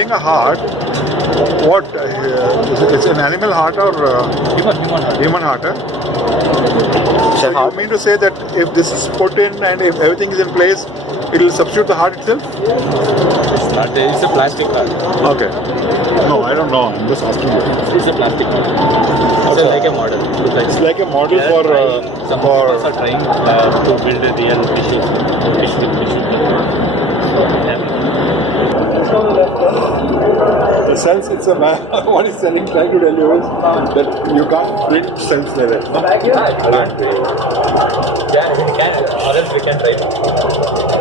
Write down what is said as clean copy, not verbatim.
selling a heart, what? It's an animal heart or human heart? So you mean to say that if this is put in and if everything is in place, it will substitute the heart itself? It's not. It's a plastic heart. Okay. No, I don't know. I'm just asking you. It's a plastic heart. It's like a model. It's like a model Some people are trying to build a real fish with machine. The cells, it's a what is selling trying to tell you is that you can't print cells like that. Yeah, we can. Others we can try.